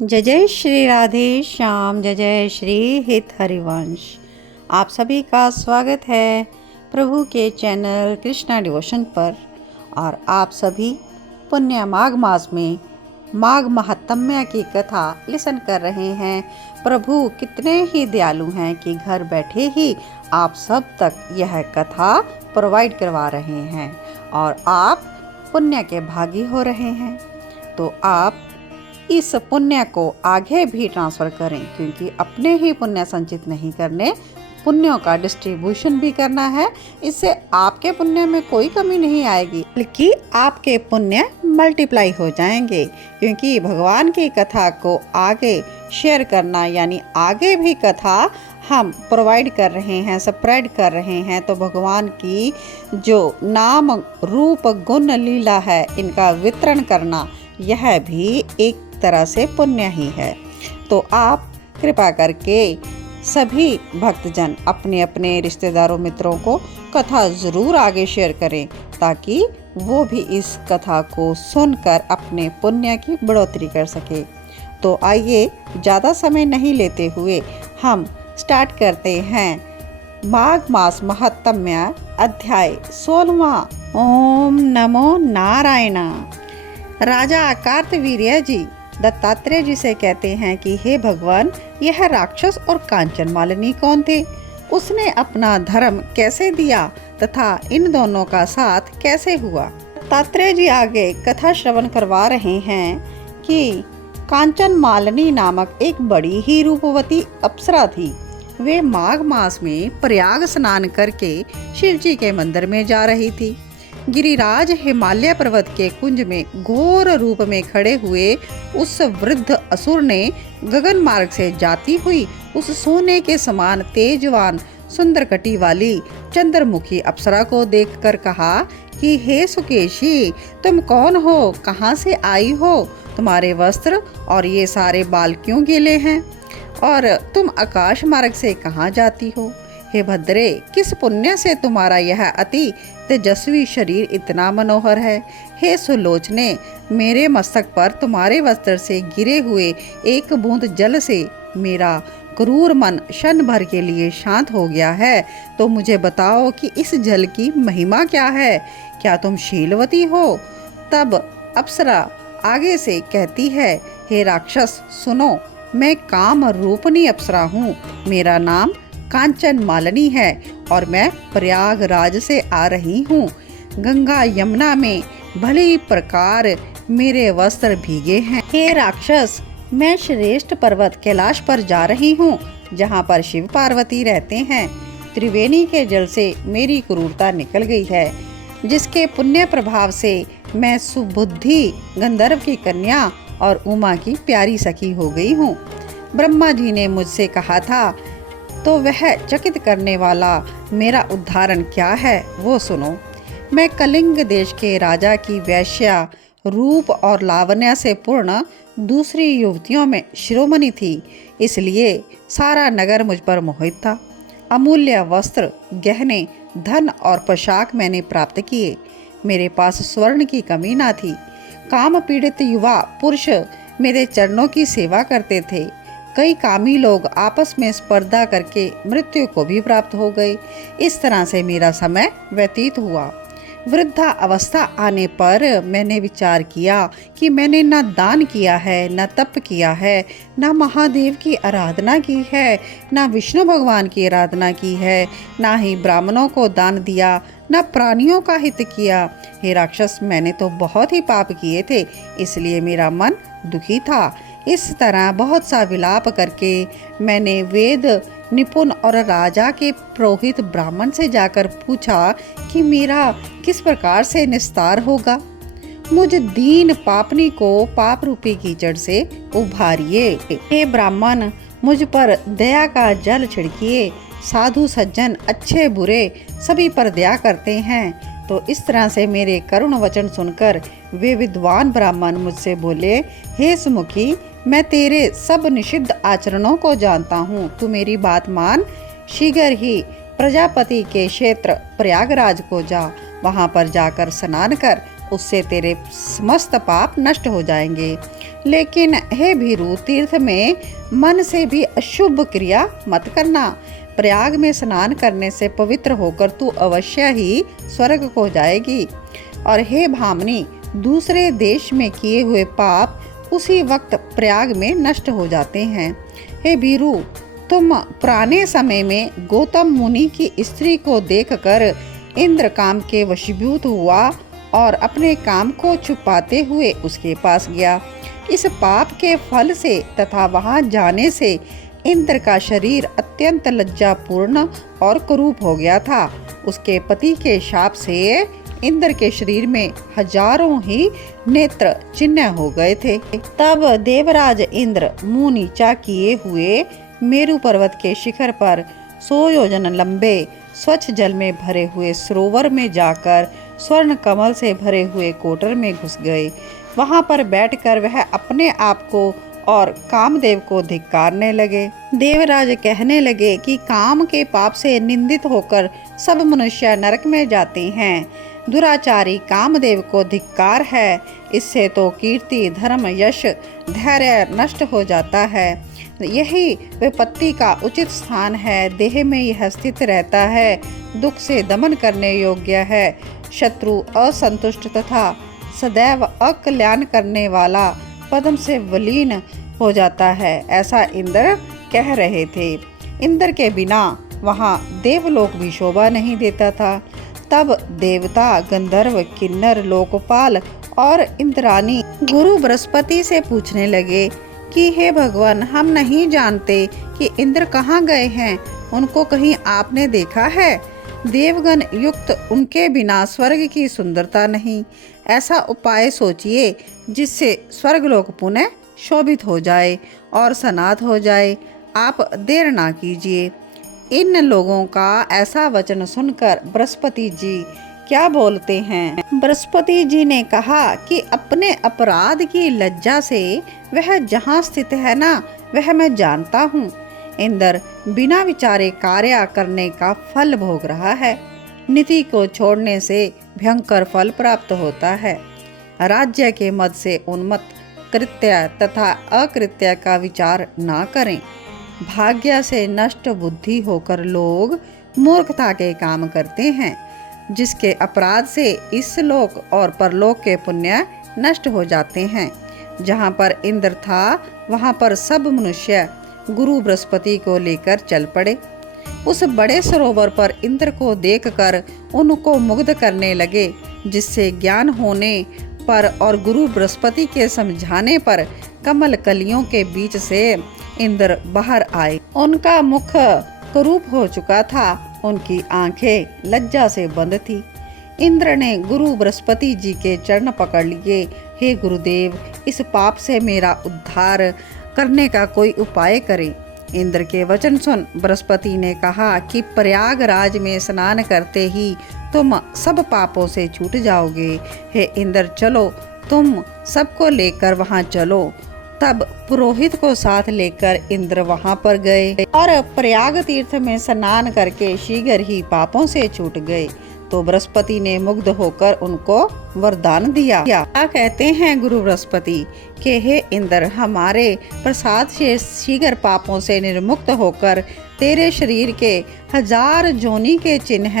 जय जय श्री राधे श्याम, जय जय श्री हित हरिवंश। आप सभी का स्वागत है प्रभु के चैनल कृष्णा डिवोशन पर। और आप सभी पुण्य माघ मास में माघ महात्म्य की कथा लिसन कर रहे हैं। प्रभु कितने ही दयालु हैं कि घर बैठे ही आप सब तक यह कथा प्रोवाइड करवा रहे हैं और आप पुण्य के भागी हो रहे हैं। तो आप इस पुण्य को आगे भी ट्रांसफ़र करें, क्योंकि अपने ही पुण्य संचित नहीं करने, पुण्यों का डिस्ट्रीब्यूशन भी करना है। इससे आपके पुण्य में कोई कमी नहीं आएगी, बल्कि आपके पुण्य मल्टीप्लाई हो जाएंगे। क्योंकि भगवान की कथा को आगे शेयर करना यानी आगे भी कथा हम प्रोवाइड कर रहे हैं, स्प्रेड कर रहे हैं, तो भगवान की जो नाम रूप गुण लीला है इनका वितरण करना, यह भी एक तरह से पुण्य ही है। तो आप कृपा करके सभी भक्तजन अपने अपने रिश्तेदारों मित्रों को कथा ज़रूर आगे शेयर करें, ताकि वो भी इस कथा को सुनकर अपने पुण्य की बढ़ोतरी कर सके। तो आइए ज़्यादा समय नहीं लेते हुए हम स्टार्ट करते हैं माघ मास महात्म्य अध्याय 16वां। ओम नमो नारायण। राजा कार्तवीर्य जी दत्तात्रेय जी से कहते हैं कि हे भगवान, यह राक्षस और कांचन मालिनी कौन थे? उसने अपना धर्म कैसे दिया तथा इन दोनों का साथ कैसे हुआ? दत्तात्रेय जी आगे कथा श्रवण करवा रहे हैं कि कांचन मालिनी नामक एक बड़ी ही रूपवती अप्सरा थी। वे माघ मास में प्रयाग स्नान करके शिव जी के मंदिर में जा रही थी। गिरिराज हिमालय पर्वत के कुंज में घोर रूप में खड़े हुए उस वृद्ध असुर ने गगन मार्ग से जाती हुई उस सोने के समान तेजवान सुंदर कटी वाली चंद्रमुखी अप्सरा को देखकर कहा कि हे सुकेशी, तुम कौन हो? कहाँ से आई हो? तुम्हारे वस्त्र और ये सारे बाल क्यों गीले हैं? और तुम आकाश मार्ग से कहाँ जाती हो? हे भद्रे, किस पुण्य से तुम्हारा यह अति तेजस्वी शरीर इतना मनोहर है? हे सुलोचने, मेरे मस्तक पर तुम्हारे वस्त्र से गिरे हुए एक बूंद जल से मेरा क्रूर मन क्षण भर के लिए शांत हो गया है। तो मुझे बताओ कि इस जल की महिमा क्या है? क्या तुम शीलवती हो? तब अप्सरा आगे से कहती है, हे राक्षस सुनो, मैं काम रूपनी अप्सरा हूँ। मेरा नाम कांचन मालिनी है और मैं प्रयागराज से आ रही हूँ। गंगा यमुना में भली प्रकार मेरे वस्त्र भीगे हैं। हे राक्षस, मैं श्रेष्ठ पर्वत कैलाश पर जा रही हूँ, जहाँ पर शिव पार्वती रहते हैं। त्रिवेणी के जल से मेरी क्रूरता निकल गई है, जिसके पुण्य प्रभाव से मैं सुबुद्धि गंधर्व की कन्या और उमा की प्यारी सखी हो गई हूँ। ब्रह्मा जी ने मुझसे कहा था, तो वह चकित करने वाला मेरा उद्धारण क्या है वो सुनो। मैं कलिंग देश के राजा की वैश्या रूप और लावण्य से पूर्ण दूसरी युवतियों में शिरोमणि थी, इसलिए सारा नगर मुझ पर मोहित था। अमूल्य वस्त्र, गहने, धन और पोशाक मैंने प्राप्त किए। मेरे पास स्वर्ण की कमी ना थी। काम पीड़ित युवा पुरुष मेरे चरणों की सेवा करते थे। कई कामी लोग आपस में स्पर्धा करके मृत्यु को भी प्राप्त हो गए। इस तरह से मेरा समय व्यतीत हुआ। वृद्धा अवस्था आने पर मैंने विचार किया कि मैंने न दान किया है, न तप किया है, न महादेव की आराधना की है, न विष्णु भगवान की आराधना की है, न ही ब्राह्मणों को दान दिया, न प्राणियों का हित किया। हे राक्षस, मैंने तो बहुत ही पाप किए थे, इसलिए मेरा मन दुखी था। इस तरह बहुत सा विलाप करके मैंने वेद निपुण और राजा के पुरोहित ब्राह्मण से जाकर पूछा कि मेरा किस प्रकार से निस्तार होगा। मुझ दीन पापनी को पाप रूपी कीचड़ से उभारिए। हे ब्राह्मण, मुझ पर दया का जल छिड़किए। साधु सज्जन अच्छे बुरे सभी पर दया करते हैं। तो इस तरह से मेरे करुण वचन सुनकर वे विद्वान ब्राह्मण मुझसे बोले, हे सुमुखी, मैं तेरे सब निषिद्ध आचरणों को जानता हूँ। तू मेरी बात मान, शीघ्र ही प्रजापति के क्षेत्र प्रयागराज को जा। वहाँ पर जाकर स्नान कर, उससे तेरे समस्त पाप नष्ट हो जाएंगे। लेकिन हे भीरू, तीर्थ में मन से भी अशुभ क्रिया मत करना। प्रयाग में स्नान करने से पवित्र होकर तू अवश्य ही स्वर्ग को जाएगी। और हे भामनी, दूसरे देश में किए हुए पाप उसी वक्त प्रयाग में नष्ट हो जाते हैं। हे भीरू, तुम पुराने समय में गौतम मुनि की स्त्री को देखकर इंद्र काम के वशीभूत हुआ और अपने काम को छुपाते हुए उसके पास गया। इस पाप के फल से तथा वहां जाने से इंद्र का शरीर अत्यंत लज्जापूर्ण और कुरूप हो गया था। उसके पति के शाप से इंद्र के शरीर में हजारों ही नेत्र चिन्ह हो गए थे। तब देवराज इंद्र मुंह नीचा किए हुए मेरु पर्वत के शिखर पर 100 योजन लंबे स्वच्छ जल में भरे हुए सरोवर में जाकर स्वर्ण कमल से भरे हुए कोटर में घुस गए। वहां पर बैठकर वह अपने आप को और कामदेव को धिक्कारने लगे। देवराज कहने लगे कि काम के पाप से निंदित होकर सब मनुष्य नरक में जाते हैं। दुराचारी कामदेव को धिक्कार है। इससे तो कीर्ति, धर्म, यश, धैर्य नष्ट हो जाता है। यही विपत्ति का उचित स्थान है। देह में यह स्थित रहता है, दुख से दमन करने योग्य है। शत्रु असंतुष्ट तथा सदैव अकल्याण करने वाला पद्म से विलीन हो जाता है, ऐसा इंद्र कह रहे थे। इंद्र के बिना वहाँ देवलोक भी शोभा नहीं देता था। तब देवता, गंधर्व, किन्नर, लोकपाल और इंद्रानी गुरु बृहस्पति से पूछने लगे कि हे भगवान, हम नहीं जानते कि इंद्र कहाँ गए हैं। उनको कहीं आपने देखा है? देवगण युक्त उनके बिना स्वर्ग की सुंदरता नहीं। ऐसा उपाय सोचिए जिससे स्वर्गलोक पुनः शोभित हो जाए और सनात हो जाए। आप देर ना कीजिए। इन लोगों का ऐसा वचन सुनकर बृहस्पति जी क्या बोलते हैं? बृहस्पति जी ने कहा कि अपने अपराध की लज्जा से वह जहाँ स्थित है ना, वह मैं जानता हूँ। इंद्र बिना विचारे कार्य करने का फल भोग रहा है। नीति को छोड़ने से भयंकर फल प्राप्त होता है। राज्य के मद से उन्मत्त कृत्य तथा अकृत्य का विचार ना करें। भाग्य से नष्ट बुद्धि होकर लोग मूर्खता के काम करते हैं, जिसके अपराध से इस लोक और परलोक के पुण्य नष्ट हो जाते हैं। जहाँ पर इंद्र था वहाँ पर सब मनुष्य गुरु बृहस्पति को लेकर चल पड़े। उस बड़े सरोवर पर इंद्र को देखकर उनको मुग्ध करने लगे, जिससे ज्ञान होने पर और गुरु बृहस्पति के समझाने पर कमल कलियों के बीच से इंद्र बाहर आए। उनका मुख कुरूप हो चुका था, उनकी आंखें लज्जा से बंद थी। इंद्र ने गुरु बृहस्पति जी के चरण पकड़ लिए। हे गुरुदेव, इस पाप से मेरा उद्धार करने का कोई उपाय करें। इंद्र के वचन सुन बृहस्पति ने कहा कि प्रयागराज में स्नान करते ही तुम सब पापों से छूट जाओगे। हे इंद्र, चलो, तुम सबको लेकर वहां चलो। तब पुरोहित को साथ लेकर इंद्र वहां पर गए और प्रयाग तीर्थ में स्नान करके शीघ्र ही पापों से छूट गए। तो बृहस्पति ने मुग्ध होकर उनको वरदान दिया। क्या कहते हैं गुरु बृहस्पति कि हे इंद्र, हमारे प्रसाद से शीघ्र पापों से निर्मुक्त होकर तेरे शरीर के 1000 जोनि के चिन्ह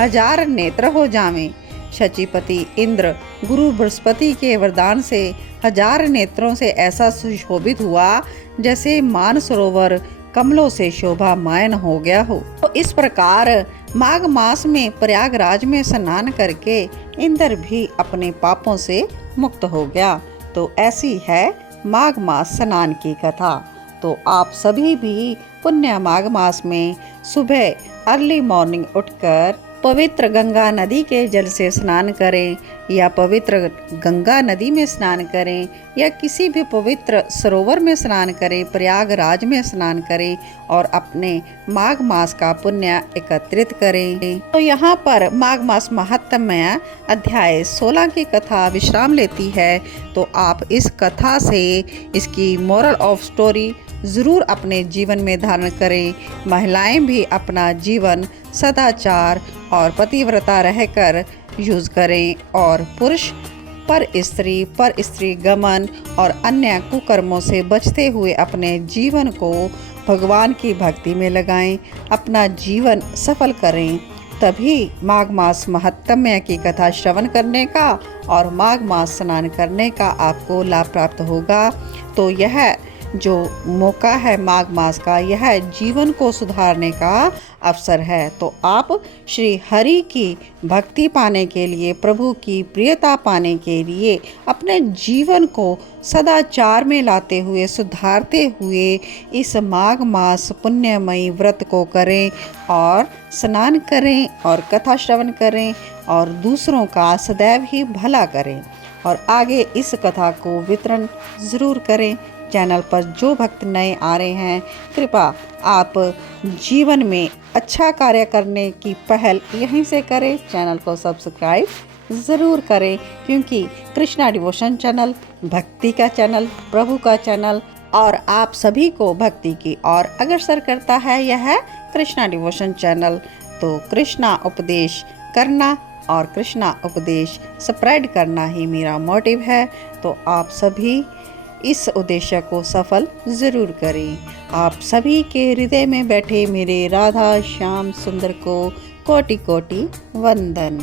1000 नेत्र हो जावें। शचीपति इंद्र गुरु बृहस्पति के वरदान से 1000 नेत्रों से ऐसा सुशोभित हुआ जैसे मानसरोवर कमलों से शोभामायन हो गया हो। तो इस प्रकार माघ मास में प्रयागराज में स्नान करके इंद्र भी अपने पापों से मुक्त हो गया। तो ऐसी है माघ मास स्नान की कथा। तो आप सभी भी पुण्य माघ मास में सुबह अर्ली मॉर्निंग उठकर पवित्र गंगा नदी के जल से स्नान करें, या पवित्र गंगा नदी में स्नान करें, या किसी भी पवित्र सरोवर में स्नान करें, प्रयागराज में स्नान करें और अपने माघ मास का पुण्य एकत्रित करें। तो यहाँ पर माघ मास महात्म्य अध्याय 16 की कथा विश्राम लेती है। तो आप इस कथा से इसकी मोरल ऑफ स्टोरी ज़रूर अपने जीवन में धारण करें। महिलाएं भी अपना जीवन सदाचार और पतिव्रता रहकर यूज़ करें और पुरुष पर स्त्री गमन और अन्य कुकर्मों से बचते हुए अपने जीवन को भगवान की भक्ति में लगाएं, अपना जीवन सफल करें। तभी माघ मास महात्म्य की कथा श्रवण करने का और माघ मास स्नान करने का आपको लाभ प्राप्त होगा। तो यह जो मौका है माघ मास का, यह जीवन को सुधारने का अवसर है। तो आप श्री हरि की भक्ति पाने के लिए, प्रभु की प्रियता पाने के लिए अपने जीवन को सदाचार में लाते हुए, सुधारते हुए इस माघ मास पुण्यमयी व्रत को करें और स्नान करें और कथा श्रवण करें और दूसरों का सदैव ही भला करें और आगे इस कथा को वितरण ज़रूर करें। चैनल पर जो भक्त नए आ रहे हैं, कृपया आप जीवन में अच्छा कार्य करने की पहल यहीं से करें। चैनल को सब्सक्राइब ज़रूर करें, क्योंकि कृष्णा डिवोशन चैनल भक्ति का चैनल, प्रभु का चैनल और आप सभी को भक्ति की ओर अग्रसर करता है। यह है कृष्णा डिवोशन चैनल। तो कृष्णा उपदेश करना और कृष्णा उपदेश स्प्रेड करना ही मेरा मोटिव है। तो आप सभी इस उद्देश्य को सफल ज़रूर करें। आप सभी के हृदय में बैठे मेरे राधा श्याम सुंदर को कोटि कोटि वंदन।